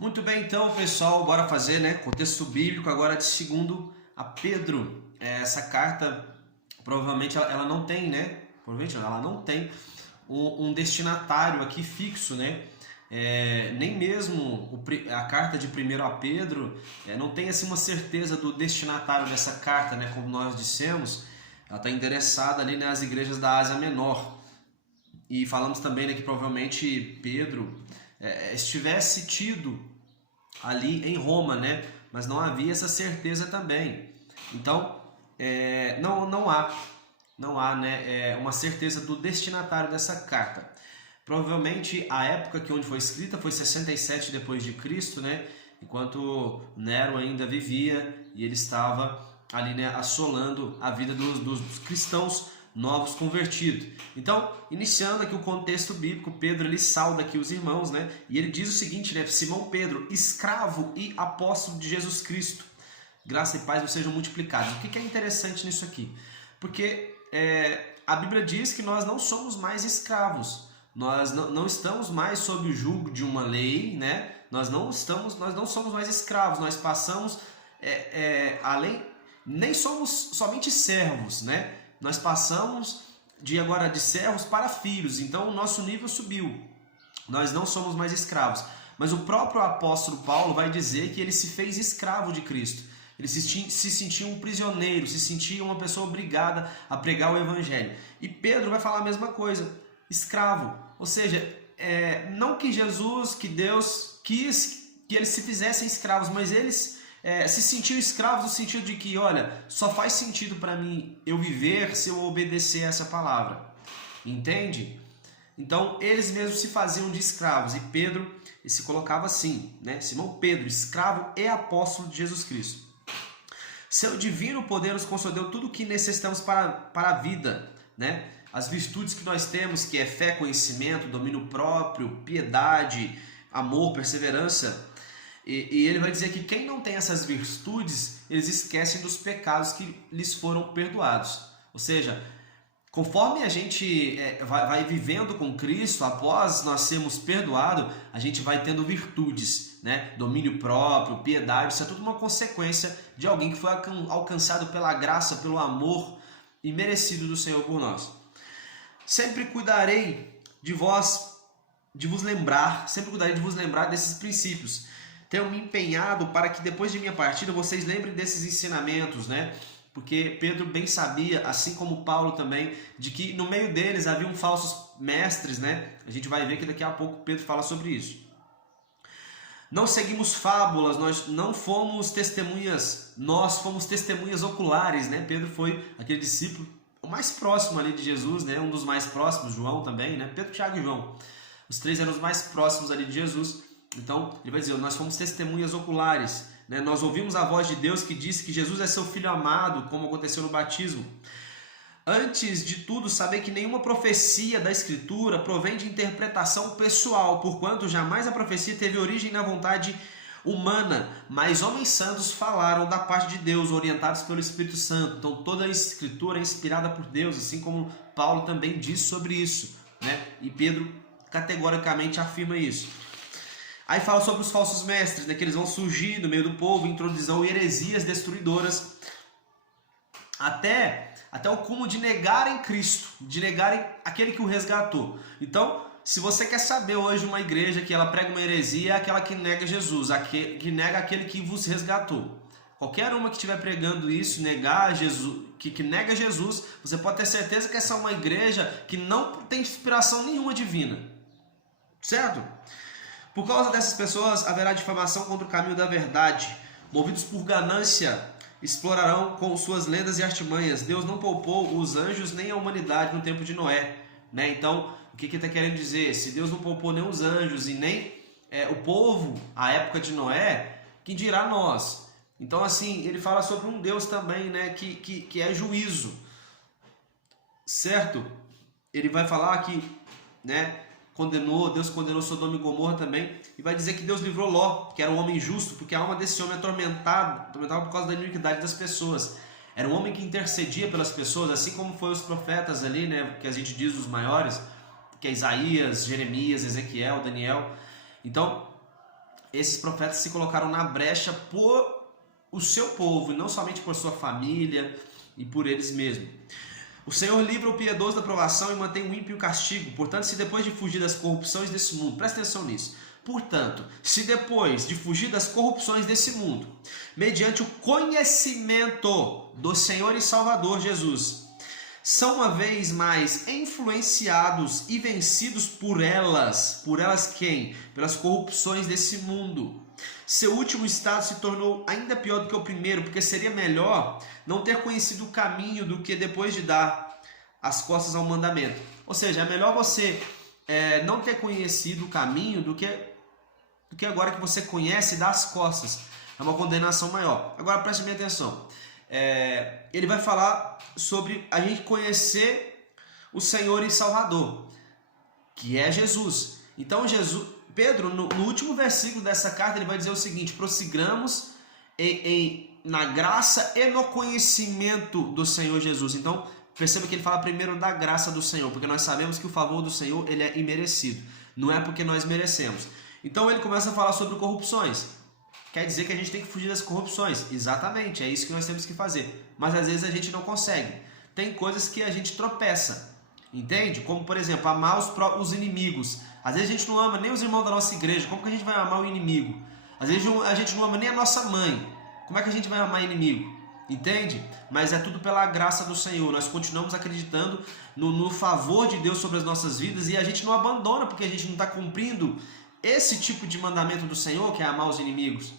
Muito bem, então, pessoal, bora fazer, né, contexto bíblico agora de 2 a Pedro. Essa carta, provavelmente, ela não tem, né, provavelmente ela não tem um destinatário aqui fixo, né, nem mesmo a carta de 1 a Pedro não tem, assim, uma certeza do destinatário dessa carta, né, como nós dissemos. Ela está endereçada ali nas igrejas da Ásia Menor. E falamos também, né, que provavelmente Pedro estivesse tido ali em Roma, né? Mas não havia essa certeza também. Então, não há, né, uma certeza do destinatário dessa carta. Provavelmente a época onde foi escrita foi 67 depois de Cristo, né? Enquanto Nero ainda vivia e ele estava ali, né, assolando a vida dos cristãos novos convertidos. Então, iniciando aqui o contexto bíblico, Pedro ele sauda aqui os irmãos, né? E ele diz o seguinte, né? Simão Pedro, escravo e apóstolo de Jesus Cristo, graça e paz sejam multiplicados. O que é interessante nisso aqui? Porque a Bíblia diz que nós não somos mais escravos, nós não estamos mais sob o jugo de uma lei, né? Nós não somos mais escravos, nós passamos além, nem somos somente servos, né? Nós passamos agora de servos para filhos, então o nosso nível subiu. Nós não somos mais escravos. Mas o próprio apóstolo Paulo vai dizer que ele se fez escravo de Cristo. Ele se sentia um prisioneiro, se sentia uma pessoa obrigada a pregar o evangelho. E Pedro vai falar a mesma coisa, escravo. Ou seja, não que Jesus, que Deus quis que eles se fizessem escravos, mas eles se sentiam escravos no sentido de que, olha, só faz sentido para mim eu viver se eu obedecer essa palavra. Entende? Então, eles mesmos se faziam de escravos. E Pedro se colocava assim, né? Simão Pedro, escravo e apóstolo de Jesus Cristo. Seu divino poder nos concedeu tudo o que necessitamos para a vida, né? As virtudes que nós temos, que é fé, conhecimento, domínio próprio, piedade, amor, perseverança. E ele vai dizer que quem não tem essas virtudes, eles esquecem dos pecados que lhes foram perdoados. Ou seja, conforme a gente vai vivendo com Cristo, após nós sermos perdoados, a gente vai tendo virtudes, né? Domínio próprio, piedade, isso é tudo uma consequência de alguém que foi alcançado pela graça, pelo amor imerecido do Senhor por nós. Sempre cuidarei de vos lembrar desses princípios. Tenho me empenhado para que depois de minha partida vocês lembrem desses ensinamentos, né? Porque Pedro bem sabia, assim como Paulo também, de que no meio deles haviam falsos mestres, né? A gente vai ver que daqui a pouco Pedro fala sobre isso. Não seguimos fábulas, nós não fomos testemunhas, nós fomos testemunhas oculares, né? Pedro foi aquele discípulo o mais próximo ali de Jesus, né? Um dos mais próximos, João também, né? Pedro, Tiago e João. Os três eram os mais próximos ali de Jesus. Então, ele vai dizer, nós fomos testemunhas oculares, né? Nós ouvimos a voz de Deus que disse que Jesus é seu Filho amado, como aconteceu no batismo. Antes de tudo, saber que nenhuma profecia da Escritura provém de interpretação pessoal, porquanto jamais a profecia teve origem na vontade humana, mas homens santos falaram da parte de Deus, orientados pelo Espírito Santo. Então, toda a Escritura é inspirada por Deus, assim como Paulo também diz sobre isso, né? E Pedro categoricamente afirma isso. Aí fala sobre os falsos mestres, né, que eles vão surgir no meio do povo, introduzam heresias destruidoras, até o cúmulo de negarem Cristo, de negarem aquele que o resgatou. Então, se você quer saber hoje uma igreja que ela prega uma heresia, é aquela que nega Jesus, que nega aquele que vos resgatou. Qualquer uma que estiver pregando isso, negar Jesus, que nega Jesus, você pode ter certeza que essa é uma igreja que não tem inspiração nenhuma divina. Certo? Por causa dessas pessoas haverá difamação contra o caminho da verdade. Movidos por ganância, explorarão com suas lendas e artimanhas. Deus não poupou os anjos nem a humanidade no tempo de Noé, né? Então, o que ele está querendo dizer? Se Deus não poupou nem os anjos e nem o povo, a época de Noé, quem dirá nós? Então, assim, ele fala sobre um Deus também, né, que é juízo, certo? Ele vai falar que, né, Deus condenou Sodoma e Gomorra também, e vai dizer que Deus livrou Ló, que era um homem justo, porque a alma desse homem atormentava por causa da iniquidade das pessoas. Era um homem que intercedia pelas pessoas, assim como foi os profetas ali, né, que a gente diz os maiores, que é Isaías, Jeremias, Ezequiel, Daniel. Então, esses profetas se colocaram na brecha por o seu povo, e não somente por sua família e por eles mesmos. O Senhor livra o piedoso da provação e mantém o ímpio castigo. Portanto, se depois de fugir das corrupções desse mundo, presta atenção nisso. Portanto, se depois de fugir das corrupções desse mundo, mediante o conhecimento do Senhor e Salvador Jesus, são uma vez mais influenciados e vencidos por elas quem? Pelas corrupções desse mundo. Seu último estado se tornou ainda pior do que o primeiro, porque seria melhor não ter conhecido o caminho do que depois de dar as costas ao mandamento. Ou seja, é melhor você não ter conhecido o caminho do que agora que você conhece dar as costas. É uma condenação maior. Agora preste bem atenção. Ele vai falar sobre a gente conhecer o Senhor e Salvador, que é Jesus. Então Pedro, no último versículo dessa carta, ele vai dizer o seguinte: prossigamos na graça e no conhecimento do Senhor Jesus. Então perceba que ele fala primeiro da graça do Senhor, porque nós sabemos que o favor do Senhor ele é imerecido, não é porque nós merecemos. Então ele começa a falar sobre corrupções. Quer dizer que a gente tem que fugir das corrupções. Exatamente, é isso que nós temos que fazer. Mas às vezes a gente não consegue. Tem coisas que a gente tropeça. Entende? Como, por exemplo, amar os inimigos. Às vezes a gente não ama nem os irmãos da nossa igreja. Como que a gente vai amar o inimigo? Às vezes a gente não ama nem a nossa mãe. Como é que a gente vai amar inimigo? Entende? Mas é tudo pela graça do Senhor. Nós continuamos acreditando no favor de Deus sobre as nossas vidas e a gente não abandona porque a gente não está cumprindo esse tipo de mandamento do Senhor, que é amar os inimigos.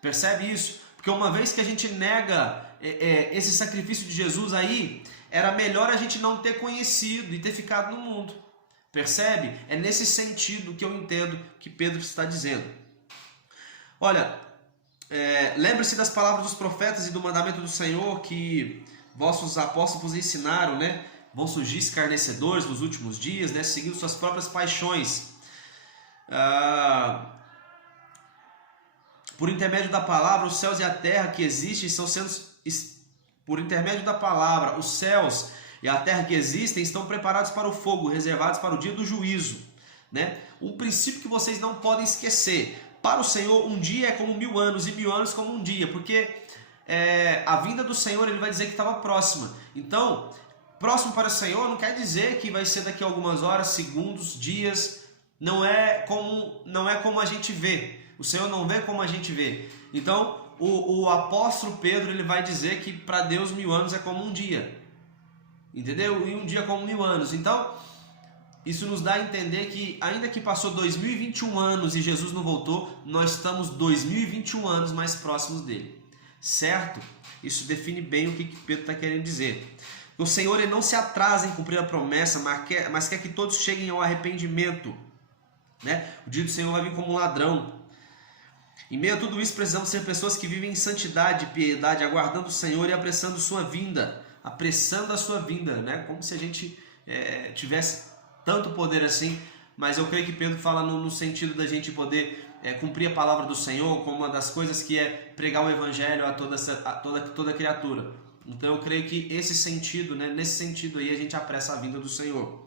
Percebe isso? Porque uma vez que a gente nega esse sacrifício de Jesus aí, era melhor a gente não ter conhecido e ter ficado no mundo. Percebe? É nesse sentido que eu entendo que Pedro está dizendo. Olha, lembre-se das palavras dos profetas e do mandamento do Senhor que vossos apóstolos vos ensinaram, né? Vão surgir escarnecedores nos últimos dias, né? Seguindo suas próprias paixões. Por intermédio da palavra, os céus e a terra que existem estão sendo... Por intermédio da palavra, os céus e a terra que existem estão preparados para o fogo, reservados para o dia do juízo, né? Um princípio que vocês não podem esquecer: para o Senhor um dia é como 1000 anos e 1000 anos como um dia, porque a vinda do Senhor ele vai dizer que estava próxima. Então, próximo para o Senhor não quer dizer que vai ser daqui a algumas horas, segundos, dias. Não é como a gente vê. O Senhor não vê como a gente vê. Então, o apóstolo Pedro ele vai dizer que para Deus 1000 anos é como um dia. Entendeu? E um dia como 1000 anos. Então, isso nos dá a entender que ainda que passou 2021 anos e Jesus não voltou, nós estamos 2021 anos mais próximos dele. Certo? Isso define bem o que Pedro está querendo dizer. O Senhor ele não se atrasa em cumprir a promessa, mas quer que todos cheguem ao arrependimento. Né? O dia do Senhor vai vir como um ladrão. Em meio a tudo isso, precisamos ser pessoas que vivem em santidade e piedade, aguardando o Senhor e apressando sua vinda. Apressando a sua vinda, né? Como se a gente tivesse tanto poder assim. Mas eu creio que Pedro fala no sentido da gente poder cumprir a palavra do Senhor como uma das coisas que é pregar o evangelho a toda criatura. Então eu creio que esse sentido, né? Nesse sentido aí a gente apressa a vinda do Senhor.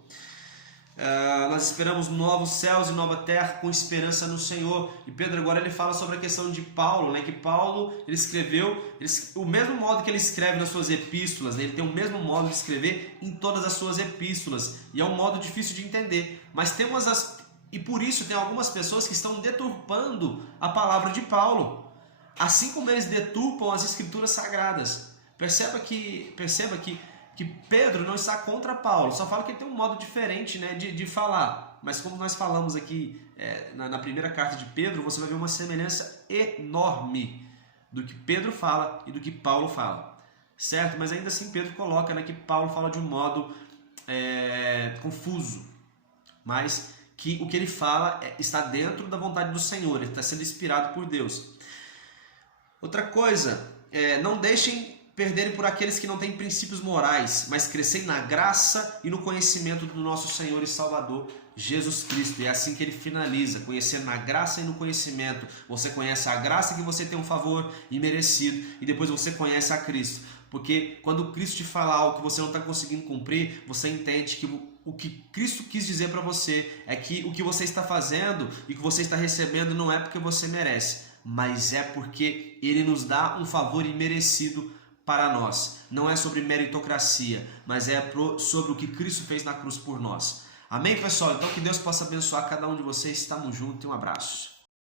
Nós esperamos novos céus e nova terra com esperança no Senhor. E Pedro agora ele fala sobre a questão de Paulo, né? Que Paulo ele escreveu o mesmo modo que ele escreve nas suas epístolas, né? Ele tem o mesmo modo de escrever em todas as suas epístolas, e é um modo difícil de entender, mas e por isso tem algumas pessoas que estão deturpando a palavra de Paulo, assim como eles deturpam as escrituras sagradas. Perceba que Pedro não está contra Paulo, só fala que ele tem um modo diferente, né, de falar. Mas como nós falamos aqui na primeira carta de Pedro, você vai ver uma semelhança enorme do que Pedro fala e do que Paulo fala. Certo? Mas ainda assim Pedro coloca, né, que Paulo fala de um modo confuso. Mas que o que ele fala está dentro da vontade do Senhor, ele está sendo inspirado por Deus. Outra coisa, não deixem perderem por aqueles que não têm princípios morais, mas crescerem na graça e no conhecimento do nosso Senhor e Salvador, Jesus Cristo. E é assim que ele finaliza: conhecer na graça e no conhecimento. Você conhece a graça, que você tem um favor imerecido, e depois você conhece a Cristo. Porque quando Cristo te fala algo que você não está conseguindo cumprir, você entende que o que Cristo quis dizer para você é que o que você está fazendo e o que você está recebendo não é porque você merece, mas é porque Ele nos dá um favor imerecido para nós. Não é sobre meritocracia, mas é sobre o que Cristo fez na cruz por nós. Amém, pessoal? Então que Deus possa abençoar cada um de vocês. Estamos juntos e um abraço.